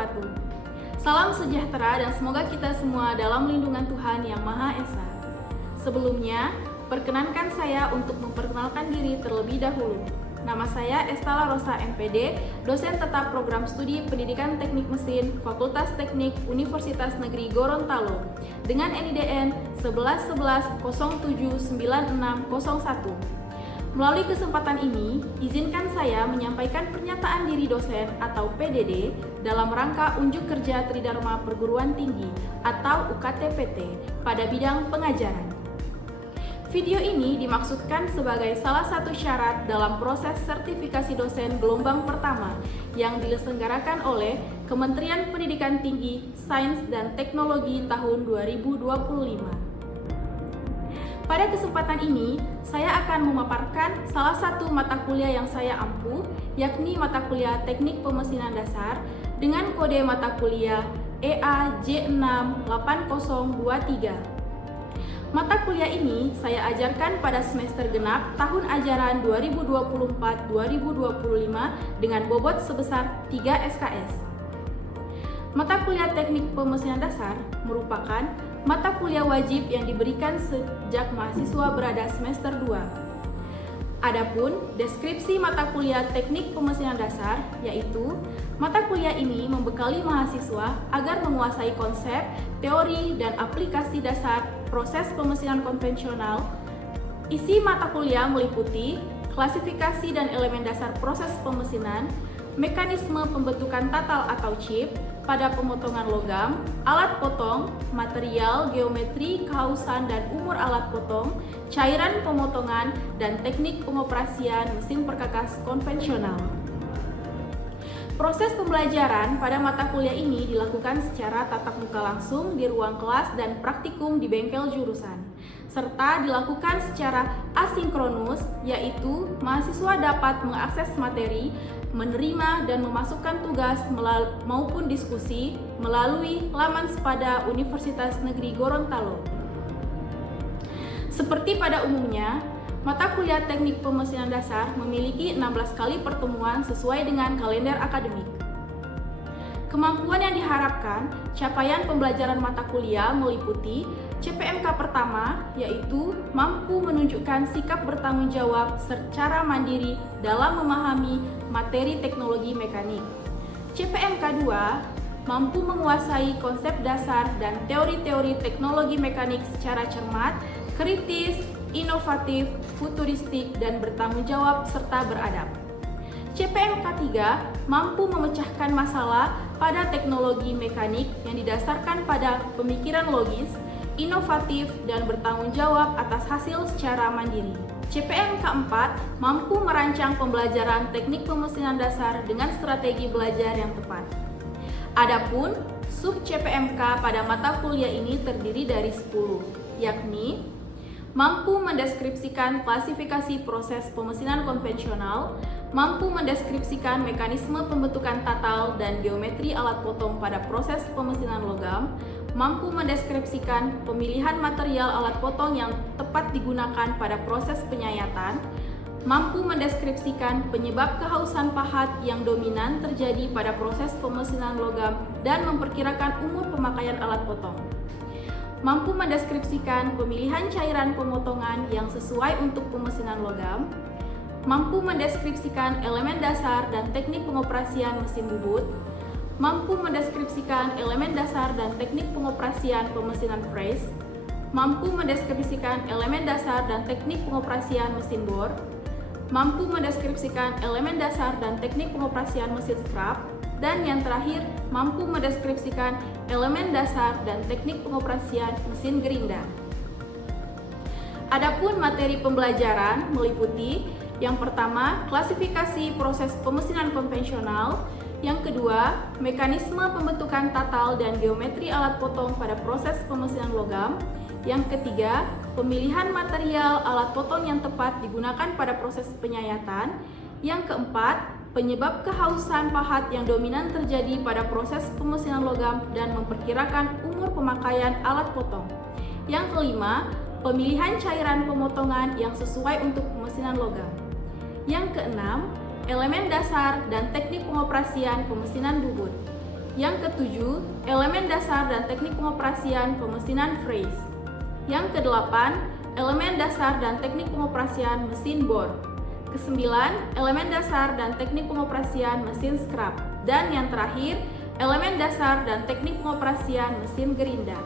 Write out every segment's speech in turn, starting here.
wabarakatuh. Salam sejahtera dan semoga kita semua dalam lindungan Tuhan Yang Maha Esa. Sebelumnya, perkenankan saya untuk memperkenalkan diri terlebih dahulu. Nama saya Estala Rosa MPD, dosen tetap program studi Pendidikan Teknik Mesin Fakultas Teknik Universitas Negeri Gorontalo dengan NIDN 1111079601. Melalui kesempatan ini, izinkan saya menyampaikan pernyataan diri dosen atau PDD dalam rangka unjuk kerja Tridharma Perguruan Tinggi atau UKT-PT pada bidang pengajaran. Video ini dimaksudkan sebagai salah satu syarat dalam proses sertifikasi dosen gelombang pertama yang diselenggarakan oleh Kementerian Pendidikan Tinggi, Sains dan Teknologi tahun 2025. Pada kesempatan ini, saya akan memaparkan salah satu mata kuliah yang saya ampu, yakni mata kuliah Teknik Pemesinan Dasar dengan kode mata kuliah EA J68023. Mata kuliah ini saya ajarkan pada semester genap tahun ajaran 2024-2025 dengan bobot sebesar 3 SKS. Mata kuliah Teknik Pemesinan Dasar merupakan mata kuliah wajib yang diberikan sejak mahasiswa berada semester 2. Adapun deskripsi mata kuliah Teknik Pemesinan Dasar, yaitu mata kuliah ini membekali mahasiswa agar menguasai konsep, teori, dan aplikasi dasar proses pemesinan konvensional. Isi mata kuliah meliputi klasifikasi dan elemen dasar proses pemesinan, mekanisme pembentukan tatal atau chip pada pemotongan logam, alat potong, material, geometri, kehausan dan umur alat potong, cairan pemotongan, dan teknik pengoperasian mesin perkakas konvensional. Proses pembelajaran pada mata kuliah ini dilakukan secara tatap muka langsung di ruang kelas dan praktikum di bengkel jurusan, serta dilakukan secara asinkronus, yaitu mahasiswa dapat mengakses materi, menerima dan memasukkan tugas maupun diskusi melalui laman Sepada Universitas Negeri Gorontalo. Seperti pada umumnya, mata kuliah Teknik Pemesinan Dasar memiliki 16 kali pertemuan sesuai dengan kalender akademik. Kemampuan yang diharapkan, capaian pembelajaran mata kuliah meliputi CPMK pertama, yaitu mampu menunjukkan sikap bertanggung jawab secara mandiri dalam memahami materi teknologi mekanik. CPMK 2, mampu menguasai konsep dasar dan teori-teori teknologi mekanik secara cermat, kritis, inovatif, futuristik, dan bertanggung jawab serta beradab. CPMK 3 mampu memecahkan masalah pada teknologi mekanik yang didasarkan pada pemikiran logis, inovatif, dan bertanggung jawab atas hasil secara mandiri. CPMK 4 mampu merancang pembelajaran teknik pemesinan dasar dengan strategi belajar yang tepat. Adapun sub CPMK pada mata kuliah ini terdiri dari 10, yakni mampu mendeskripsikan klasifikasi proses pemesinan konvensional, mampu mendeskripsikan mekanisme pembentukan tatal dan geometri alat potong pada proses pemesinan logam, mampu mendeskripsikan pemilihan material alat potong yang tepat digunakan pada proses penyayatan, mampu mendeskripsikan penyebab kehausan pahat yang dominan terjadi pada proses pemesinan logam dan memperkirakan umur pemakaian alat potong, mampu mendeskripsikan pemilihan cairan pemotongan yang sesuai untuk pemesinan logam, mampu mendeskripsikan elemen dasar dan teknik pengoperasian mesin bubut, mampu mendeskripsikan elemen dasar dan teknik pengoperasian pemesinan fres, mampu mendeskripsikan elemen dasar dan teknik pengoperasian mesin bor, mampu mendeskripsikan elemen dasar dan teknik pengoperasian mesin strap, dan yang terakhir, mampu mendeskripsikan elemen dasar dan teknik pengoperasian mesin gerinda. Adapun materi pembelajaran meliputi yang pertama, klasifikasi proses pemesinan konvensional, yang kedua, mekanisme pembentukan tatal dan geometri alat potong pada proses pemesinan logam, yang ketiga, pemilihan material alat potong yang tepat digunakan pada proses penyayatan, yang keempat, penyebab kehausan pahat yang dominan terjadi pada proses pemesinan logam dan memperkirakan umur pemakaian alat potong. Yang kelima, pemilihan cairan pemotongan yang sesuai untuk pemesinan logam. Yang keenam, elemen dasar dan teknik pengoperasian pemesinan bubut. Yang ketujuh, elemen dasar dan teknik pengoperasian pemesinan Fries. Yang kedelapan, elemen dasar dan teknik pengoperasian mesin bor. Kesembilan, elemen dasar dan teknik pengoperasian mesin scrap. Dan yang terakhir, elemen dasar dan teknik pengoperasian mesin gerinda.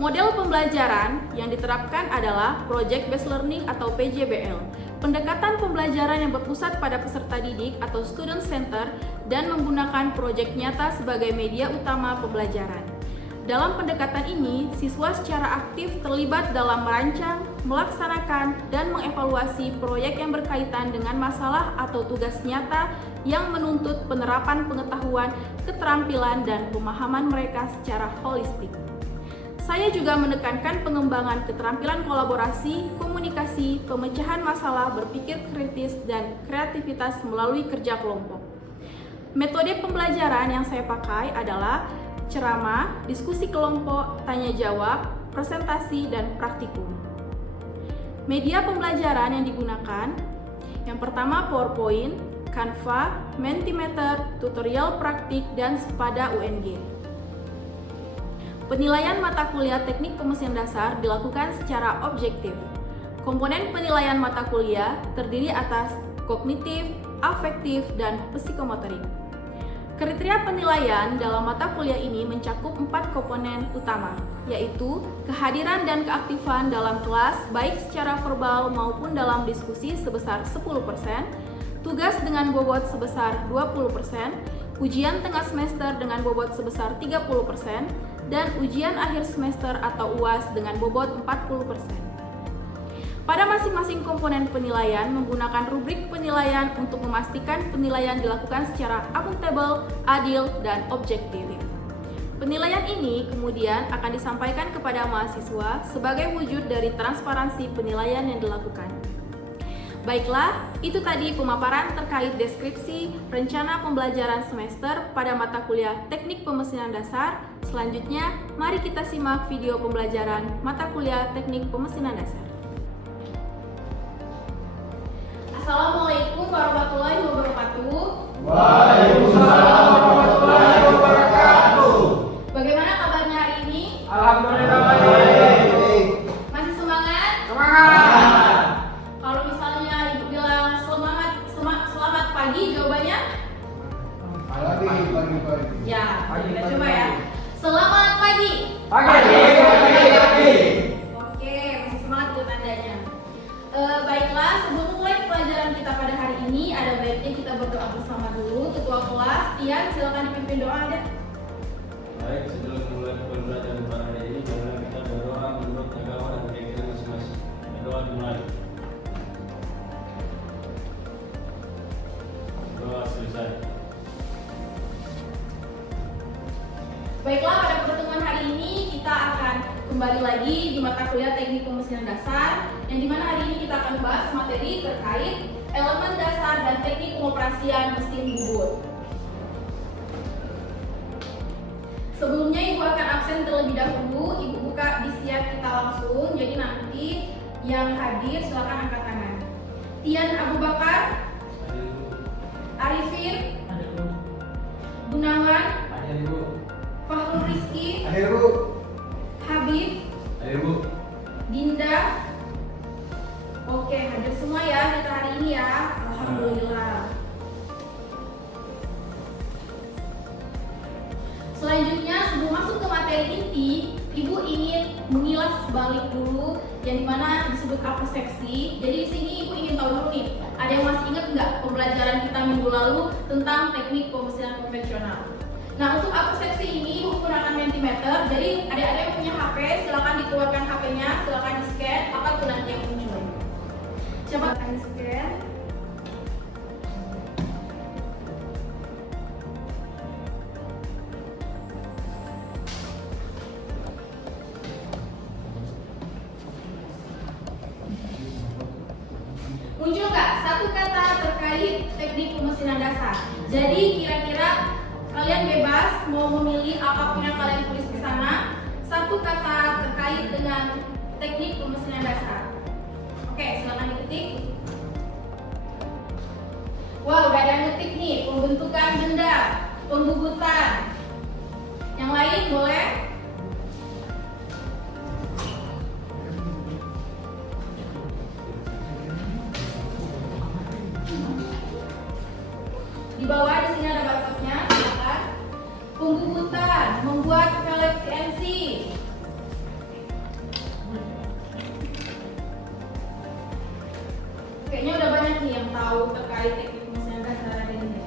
Model pembelajaran yang diterapkan adalah Project Based Learning atau PJBL. Pendekatan pembelajaran yang berpusat pada peserta didik atau student center dan menggunakan proyek nyata sebagai media utama pembelajaran. Dalam pendekatan ini, siswa secara aktif terlibat dalam merancang, melaksanakan, dan mengevaluasi proyek yang berkaitan dengan masalah atau tugas nyata yang menuntut penerapan pengetahuan, keterampilan, dan pemahaman mereka secara holistik. Saya juga menekankan pengembangan keterampilan kolaborasi, komunikasi, pemecahan masalah, berpikir kritis, dan kreativitas melalui kerja kelompok. Metode pembelajaran yang saya pakai adalah ceramah, diskusi kelompok, tanya jawab, presentasi, dan praktikum. Media pembelajaran yang digunakan, yang pertama PowerPoint, Canva, Mentimeter, tutorial praktik, dan Sepada UNG. Penilaian mata kuliah teknik pemesinan dasar dilakukan secara objektif. Komponen penilaian mata kuliah terdiri atas kognitif, afektif, dan psikomotorik. Kriteria penilaian dalam mata kuliah ini mencakup 4 komponen utama, yaitu kehadiran dan keaktifan dalam kelas baik secara verbal maupun dalam diskusi sebesar 10%, tugas dengan bobot sebesar 20%, ujian tengah semester dengan bobot sebesar 30%, dan ujian akhir semester atau UAS dengan bobot 40%. Pada masing-masing komponen penilaian menggunakan rubrik penilaian untuk memastikan penilaian dilakukan secara akuntabel, adil, dan objektif. Penilaian ini kemudian akan disampaikan kepada mahasiswa sebagai wujud dari transparansi penilaian yang dilakukan. Baiklah, itu tadi pemaparan terkait deskripsi rencana pembelajaran semester pada mata kuliah Teknik Pemesinan Dasar. Selanjutnya, mari kita simak video pembelajaran mata kuliah Teknik Pemesinan Dasar. Assalamualaikum warahmatullahi wabarakatuh. Waalaikumsalam warahmatullahi wabarakatuh. Bagaimana kabarnya hari ini? Alhamdulillah baik. Masih semangat? Semangat. Kalau misalnya ibu bilang selamat pagi, jawabannya? Pagi. Ya, kita coba ya. Selamat pagi. Pagi. Oke, masih semangat itu tandanya. Baiklah, sebelum mulai pelajaran kita pada hari ini, ada baiknya kita berdoa bersama dulu. Ketua kelas, Tian, silakan dipimpin doa aja. Baik, sebelum mulai pembelajaran pada hari ini, jangan kita berdoa menurut agama dan keyakinan masing-masing. Berdoa dimulai. Doa selesai. Baiklah, pada pertemuan hari ini kita akan kembali lagi di mata kuliah Teknik Pemesinan Dasar, yang dimana hari ini kita akan bahas materi terkait elemen dasar dan teknik pengoperasian mesin bubur. Sebelumnya ibu akan absen terlebih dahulu, ibu buka di siap kita langsung, jadi nanti yang hadir silakan angkat tangan. Tian Abu Bakar, Arifin, Gunawan, Fahrul Rizki, Habib, Dinda. Oke, hadir semua ya kita hari ini ya. Alhamdulillah. Selanjutnya, sebelum masuk ke materi inti, ibu ingin mengilas balik dulu yang dimana disebut apersepsi. Jadi di sini ibu ingin tahu dulu nih, ada yang masih ingat nggak pembelajaran kita minggu lalu tentang teknik pemesinan konvensional? Nah, untuk apersepsi ini ibu menggunakan Mentimeter. Jadi adik-adik yang punya HP silakan dikeluarkan HP-nya, silakan di-scan apa tuh nanti yang muncul. Coba di-scan. Muncul nggak satu kata terkait teknik pemesinan dasar? Jadi kira-kira kalian bebas mau memilih apapun yang kalian tulis di sana. Satu kata terkait dengan teknik pemesinan dasar. Oke, silakan diketik. Wow, udah ada yang ngetik nih, pembentukan benda. pembubutan. Yang lain boleh? Di bawah di sini ada barcode-nya, silakan. Pembubutan, membuat pelet CNC. Kayaknya udah banyak nih yang tahu terkait teknik pemesinan dasar hari ini.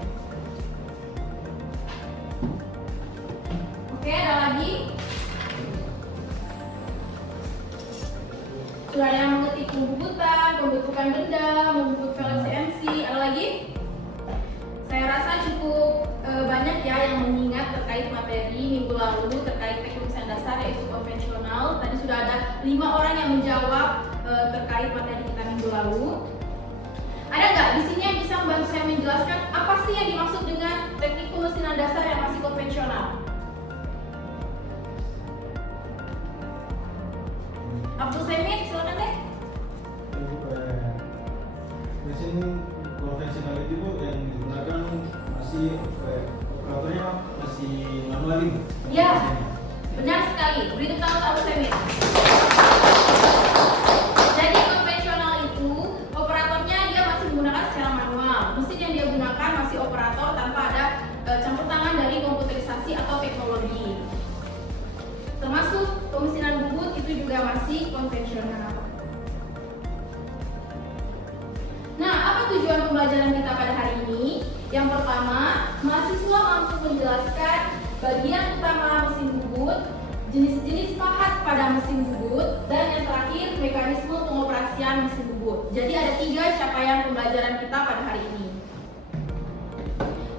Oke, ada lagi? Sudah ada yang mengetik pembubutan, pembentukan benda, membentuk pelet CNC, ada lagi? Saya rasa cukup banyak ya yang mengingat terkait materi minggu lalu terkait teknik pemesinan dasar yaitu konvensional. Tadi sudah ada 5 orang yang menjawab terkait materi kita minggu lalu. Ada nggak di sini yang bisa membantu saya menjelaskan apa sih yang dimaksud dengan teknik pemesinan dasar yang masih konvensional? Abdul Semit, silakan deh. Mesin konvensional itu yang digunakan masih operatornya masih manual ini. Ya, benar sekali. Beri tepuk tangan untuk Abdul Semit. Jadi konvensional itu operatornya dia masih menggunakan secara manual. Mesin yang dia gunakan masih operator tanpa ada campur tangan dari komputerisasi atau teknologi. Termasuk pemesinan bubut itu juga masih konvensional. Nah, apa tujuan pembelajaran kita pada hari ini? Yang pertama, mahasiswa mampu menjelaskan bagian utama mesin bubut, jenis-jenis pahat pada mesin bubut, dan yang terakhir mekanisme pengoperasian mesin bubut. Jadi ada 3 capaian pembelajaran kita pada hari ini.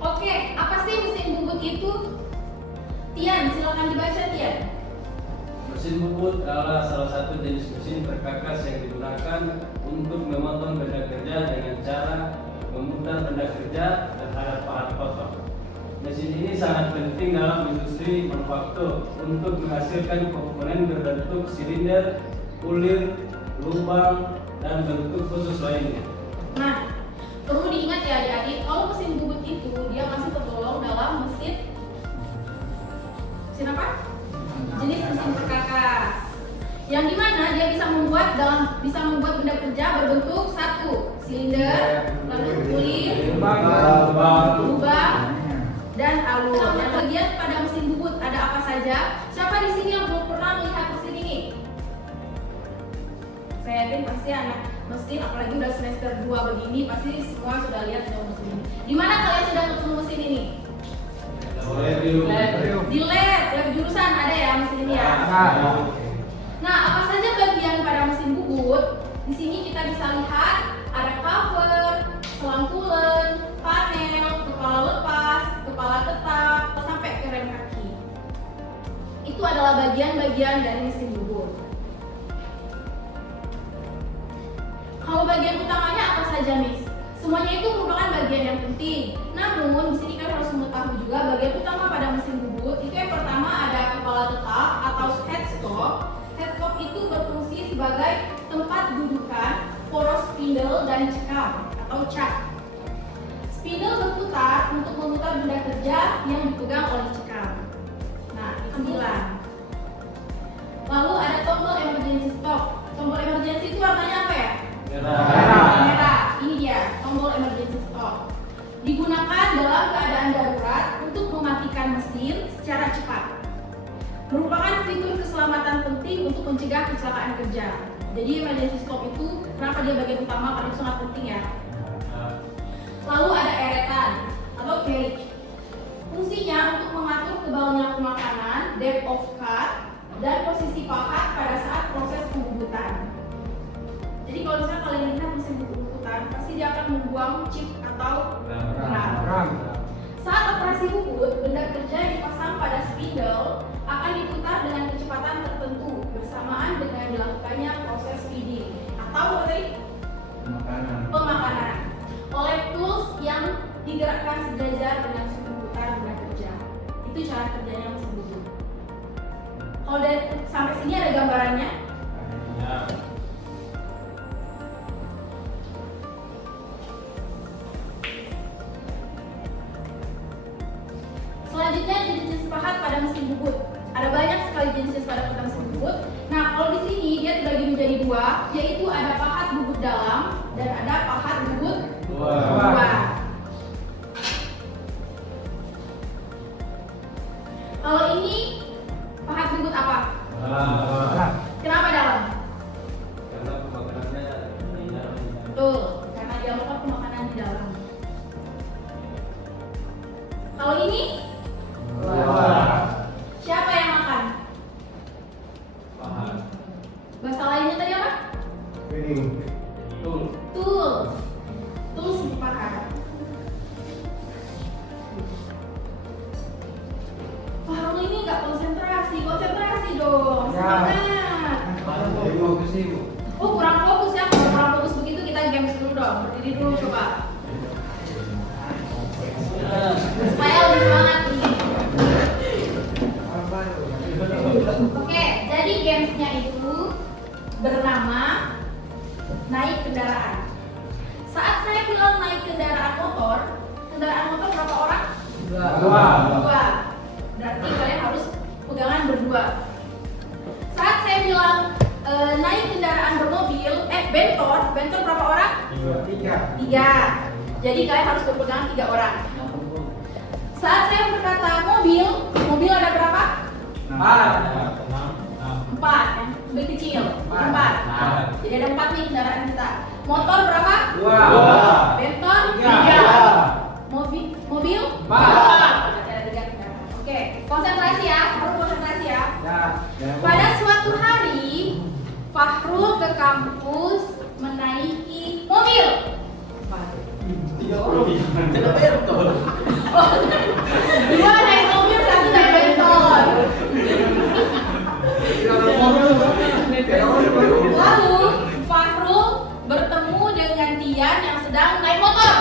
Oke, apa sih mesin bubut itu? Tian, silakan dibaca Tian. Mesin bubut adalah salah satu jenis mesin perkakas yang digunakan untuk memotong benda kerja dengan cara memutar benda kerja terhadap pahat kotor. Mesin ini sangat penting dalam industri manufaktur untuk menghasilkan komponen berbentuk silinder, ulir, lubang, dan bentuk khusus lainnya. Nah, perlu diingat ya adik-adik, kalau mesin bubut itu dia masih tergolong dalam mesin apa? Jenis mesin perkakas. Yang dimana dia bisa membuat benda kerja berbentuk 1 silinder, lalu ulir, lubang, dan alur. Yang bagian pada mesin bubut ada apa saja? Siapa di sini yang belum pernah melihat mesin ini? Saya yakin pasti anak mesin, apalagi udah semester 2 begini, pasti semua sudah lihat mesin ini. Di mana kalian sudah ketemu mesin ini? Di lab jurusan ada ya mesin ini ya. Nah, apa saja bagian pada mesin bubut? Di sini kita bisa lihat ada cover, selang tulen, panel, kepala lepas, kepala tetap, sampai ke rem kaki. Itu adalah bagian-bagian dari mesin bubut. Kalau bagian utamanya apa saja, Miss? Semuanya itu merupakan bagian yang penting. Namun, di sini kan harus mengetahui juga bagian utama pada mesin bubut. Itu yang pertama ada kepala tetap atau headstock. Headstock itu berfungsi sebagai tempat dudukan poros spindle dan cekam atau cat. Spindle berputar untuk memutar benda kerja yang dipegang oleh cekam. Nah, itu 9. Lalu ada tombol emergency stop. Tombol emergency itu warnanya apa ya? Merah. Ini dia, tombol emergency stop. Digunakan dalam keadaan darurat untuk mematikan mesin secara cepat. Merupakan fitur keselamatan penting untuk mencegah kecelakaan kerja. Jadi emergency stop itu kenapa dia bagian utama karena itu sangat penting ya. Lalu ada eretan atau carriage. Fungsinya untuk mengatur tebalnya pemakanan, depth of cut, dan posisi pahat pada saat proses pembubutan. Jadi kalau misalnya kalian lihat mesin bubut-bubutan, pasti dia akan membuang chip atau ram. Saat operasi bubut, benda kerja yang dipasang pada spindle akan diputar dengan kecepatan tertentu bersamaan dengan dilakukannya proses feeding atau pemakanan oleh tools yang digerakkan sejajar dengan suhu putar benda kerja. Itu cara kerjanya mesin bubut. Kalau dari sampai sini ada gambarannya? Ya. Selanjutnya jenis-jenis pahat pada mesin bubut. Ada banyak sekali jenis pahat pada mesin bubut. Nah, kalau di sini dia dibagi menjadi dua, yaitu ada pahat bubut dalam dan ada pahat bubut luar. Kalau ini pahat bubut apa? Kenapa dalam? Karena pemakanannya di dalam. Betul, karena dia melakukan pemakanan di dalam. Kalau ini siapa yang makan? Pahat. Bahasa lainnya tadi apa? Betul. Tools. Tools pahat. Fahrul ini nggak konsentrasi dong. Semangat. Oh, kurang fokus ya. Kalau kurang fokus begitu kita games dulu dong. Berdiri dulu coba. Supaya lebih semangat nih. Oke, jadi gamesnya itu bernama naik kendaraan. Saat saya bilang naik kendaraan motor berapa orang? Dua. Berarti kalian harus pegangan berdua. Saat saya bilang naik kendaraan bermobil, bentor berapa orang? Tiga. Jadi kalian harus berpegangan 3 orang. Saat saya berkata mobil ada berapa? 4 ya, lebih kecil. 4. Jadi ada 4 nih kendaraan kita. Motor berapa? 2. Bentor 3. Mobil 4. Oke, konsentrasi ya, harus konsentrasi ya. Pada suatu hari, Fahrul ke kampus menaiki mobil. Dua naik mobil, 1 naik bentor. Lalu Fahrul bertemu dengan Tian yang sedang naik motor.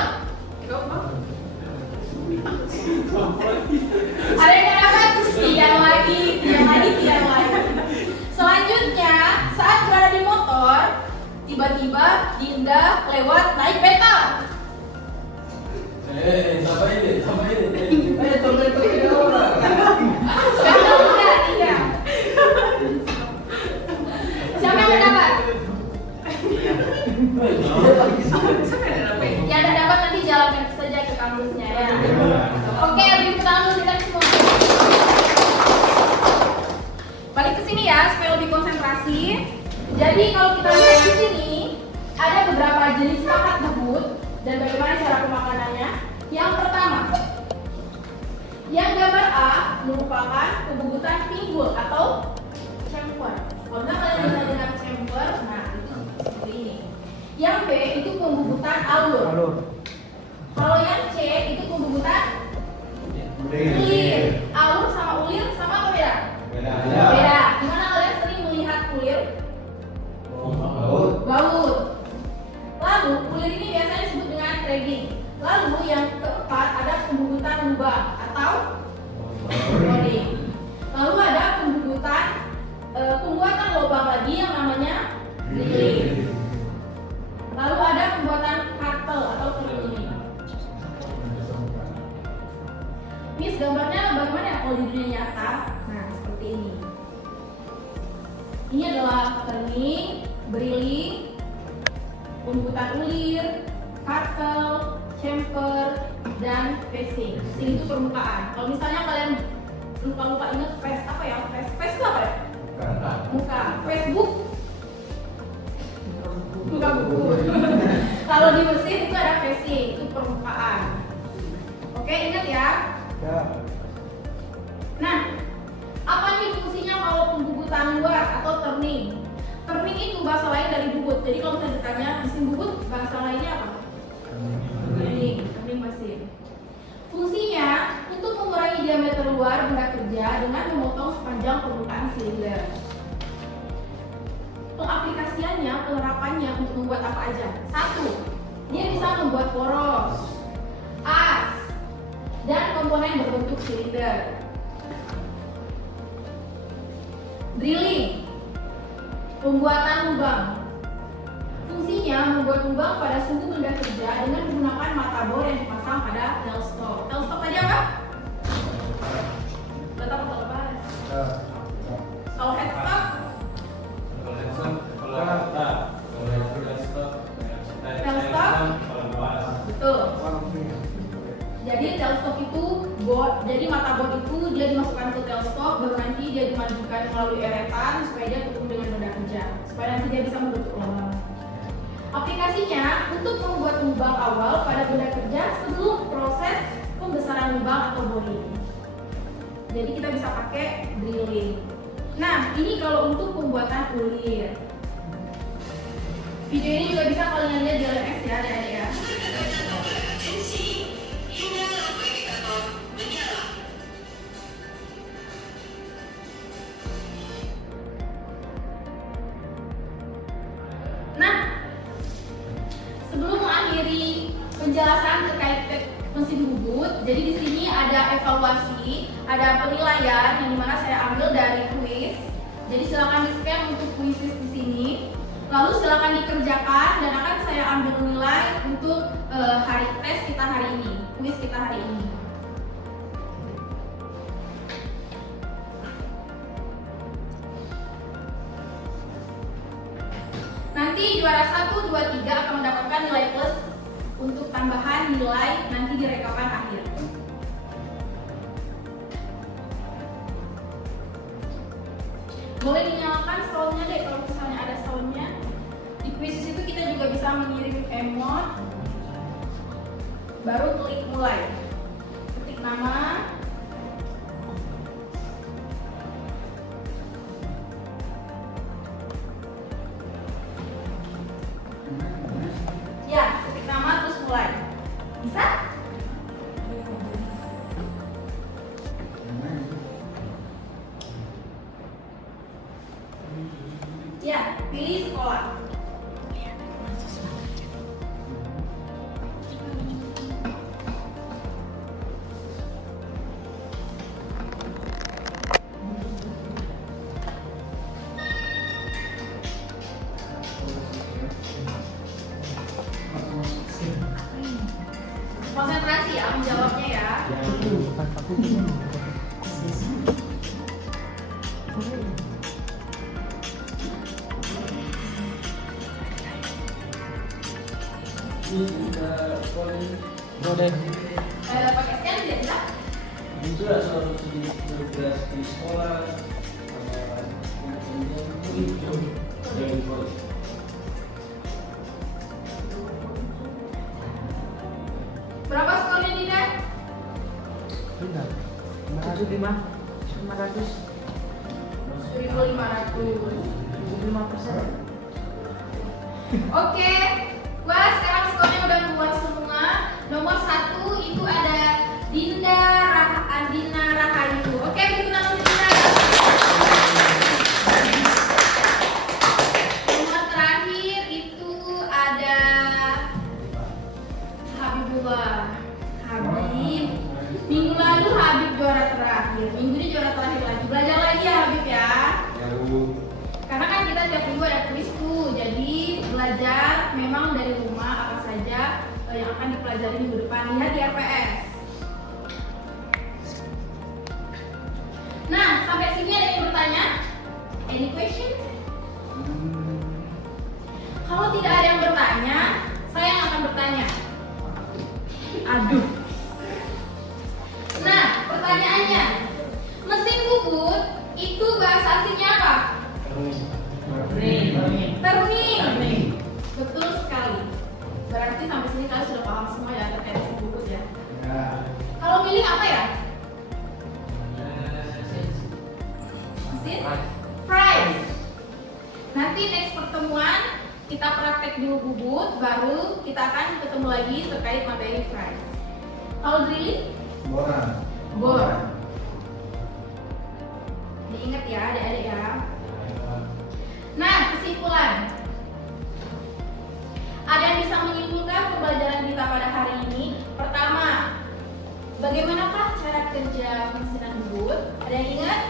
Ada yang dapat? Tian lagi. Selanjutnya, saat berada di motor, tiba-tiba Dinda lewat naik betal. Sama ini. Betal tidak. Siapa yang dapat? Yang tidak dapat nanti jalankan saja ke kampusnya ya. Oke, lebih pertama kita semua. Balik ke sini ya supaya lebih konsentrasi. Jadi kalau kita lihat di sini ada beberapa jenis pahat bubut dan bagaimana cara pemakanannya. Yang pertama, yang gambar A merupakan pembubutan pinggul atau chamfer. Kalau kalian bisa dengar chamfer, nah itu seperti ini. Yang B itu pembubutan alur. Kalau yang C itu pembubutan ulir. Alur sama ulir sama apa beda? Beda. Gimana kalian sering melihat ulir? Baut. Lalu ulir ini biasanya disebut dengan dragging. Lalu yang keempat ada pembubutan lubang atau boring. Lalu ada pembuatan lubang lagi yang namanya drilling. Lalu ada pembuatan kartel atau turning. Miss, gambarnya bagaimana ya kalau di dunia nyata? Nah, seperti ini. Ini adalah turning, drilling, pembuatan ulir, kartel, chamfer, dan facing. Facing itu permukaan. Kalau misalnya kalian lupa ingat face apa ya? Face itu apa ya? Muka. Facebook. Buka buku. Kalau di mesin itu ada facing, itu permukaan. Oke, ingat ya. Nah, apa nih fungsinya kalau pembubutan luar atau turning? Turning itu bahasa lain dari bubut. Jadi kalau misalnya ditanya mesin bubut, bahasa lainnya apa? Turning mesin. Fungsinya untuk mengurangi diameter luar benda kerja dengan memotong sepanjang permukaan silinder. Pengaplikasiannya, penerapannya untuk membuat apa aja? 1. Dia bisa membuat poros, as, dan komponen berbentuk silinder. Drilling, pembuatan lubang. Fungsinya membuat lubang pada sumbu benda kerja dengan menggunakan mata bor yang dipasang pada tailstop. Tailstop tadi apa? marbot itu dia dimasukkan ke teleskop, baru nanti dia dimajukan melalui eretan supaya dia ketemu dengan benda kerja, supaya nanti dia bisa membentuk lubang. Aplikasinya untuk membuat lubang awal pada benda kerja sebelum proses pembesaran lubang atau boring. Jadi kita bisa pakai drilling. Nah, ini kalau untuk pembuatan ulir. Video ini juga bisa kalian lihat di LMS ya, adik-adik ya. Nah, sebelum mengakhiri penjelasan terkait mesin bubut, jadi di sini ada evaluasi, ada penilaian yang dimana saya ambil dari kuis. Jadi silakan di-scan untuk kuis di sini. Lalu silakan dikerjakan dan akan saya ambil nilai untuk hari tes kita hari ini, kuis kita hari ini. Nanti juara 1, 2, 3 akan mendapatkan nilai plus untuk tambahan nilai nanti di rekapan akhir. Boleh dinyalakan soundnya deh kalau misalnya ada soundnya. Di quizzes itu kita juga bisa mengirim emot. Baru klik mulai. Ketik nama. Ya, ketik nama terus mulai. Bisa? Ya, pilih sekolah. Konsentrasi ya menjawabnya ya. Pakai scan tidak bisa? Sudah selalu tugas di sekolah Berapa skornya Dinda? 1.500. Oke, wah sekarang skornya udah keluar semua. Nomor 1 itu ada Dinda Rahayu. Oke, beri tangan untuk Dinda. Nomor terakhir itu ada Habibullah. Habib. Minggu lalu Habib juara terakhir. Minggu ini juara terakhir lagi. Belajar lagi ya Habib ya. Karena kan kita tiap minggu ada kuis tuh, jadi belajar memang dari rumah apa saja yang akan dipelajari minggu depan. Lihat di RPS. Nah, sampai sini ada yang bertanya? Any questions? Kalau tidak ada yang bertanya, saya yang akan bertanya. Aduh. Nah, pertanyaannya, mesin bubut itu bahasa aslinya apa? Terning. Betul sekali. Berarti sampai sini kalian sudah paham semua ya terkait mesin bubut ya. Kalau milih apa ya? Mesin fries. Nanti next pertemuan kita praktek dulu bubut, baru kita akan ketemu lagi terkait materi fries. Kalau drilling? Bor. Diingat ya adik-adik ya. Nah, kesimpulan. Ada yang bisa menyimpulkan pembelajaran kita pada hari ini? Pertama, bagaimanakah cara kerja pensinan bubut? Ada yang ingat?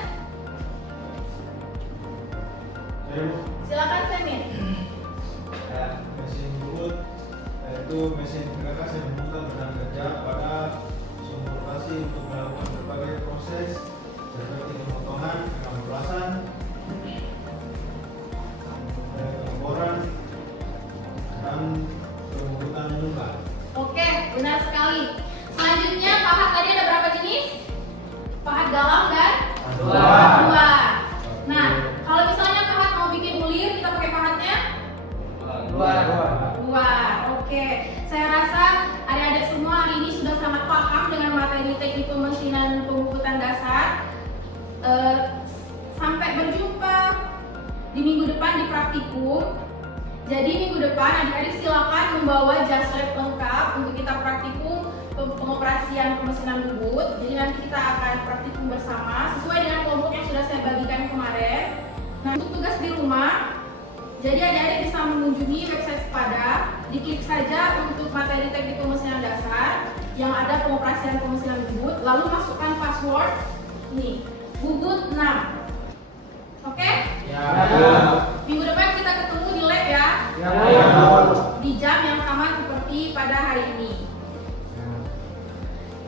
Silakan Semin. Mesin bubut yaitu mesin pengangkat yang memutar benang kerja pada sumber rotasi untuk melakukan berbagai proses seperti pemotongan, pengampelasan, pemboran, dan pembuatan muka. Oke, benar sekali. Selanjutnya, pahat tadi ada berapa jenis? dalam dan luar. Nah, kalau misalnya pahat mau bikin ulir, kita pakai pahatnya Luar. luar. Oke, saya rasa adik-adik semua hari ini sudah sangat paham dengan materi teknik pemesinan pembukutan dasar. Sampai berjumpa di minggu depan di praktikum. Jadi minggu depan adik-adik silakan membawa jas lab lengkap untuk kita praktikum pengoperasian pemesinan bubut. Jadi nanti kita akan praktikum bersama sesuai dengan kelompok yang sudah saya bagikan kemarin. Nah, untuk tugas di rumah, jadi adik-adik bisa mengunjungi website Sepada, diklik saja untuk materi teknik pemesinan dasar yang ada pengoperasian pemesinan bubut, lalu masukkan password ini, bubut 6. Oke? Ya. Minggu depan kita ketemu di lab ya, Ya. di jam yang sama seperti pada hari ini.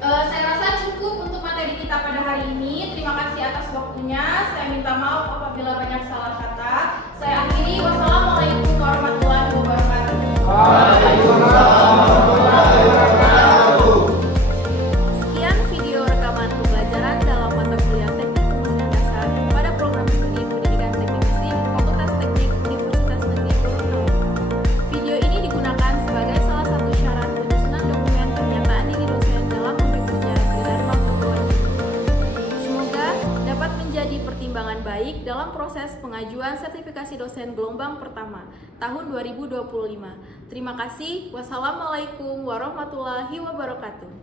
Saya rasa cukup untuk materi kita pada hari ini. Terima kasih atas waktunya. Saya minta maaf apabila banyak salah kata. Saya akhiri. Wassalamualaikum warahmatullahi wabarakatuh. Sekian video rekaman pembelajaran dalam mata kuliah Teknik Pemesinan Dasar pada program studi Pendidikan Teknik Mesin Fakultas Teknik Universitas Negeri Gorontalo. Video ini digunakan sebagai salah satu syarat penyusunan dokumen pernyataan diri dosen dalam menyebutnya gelar perguruan tinggi. Semoga dapat menjadi pertimbangan baik dalam proses pengajuan sertifikasi dosen gelombang pertama tahun 2025. Terima kasih. Wassalamualaikum warahmatullahi wabarakatuh.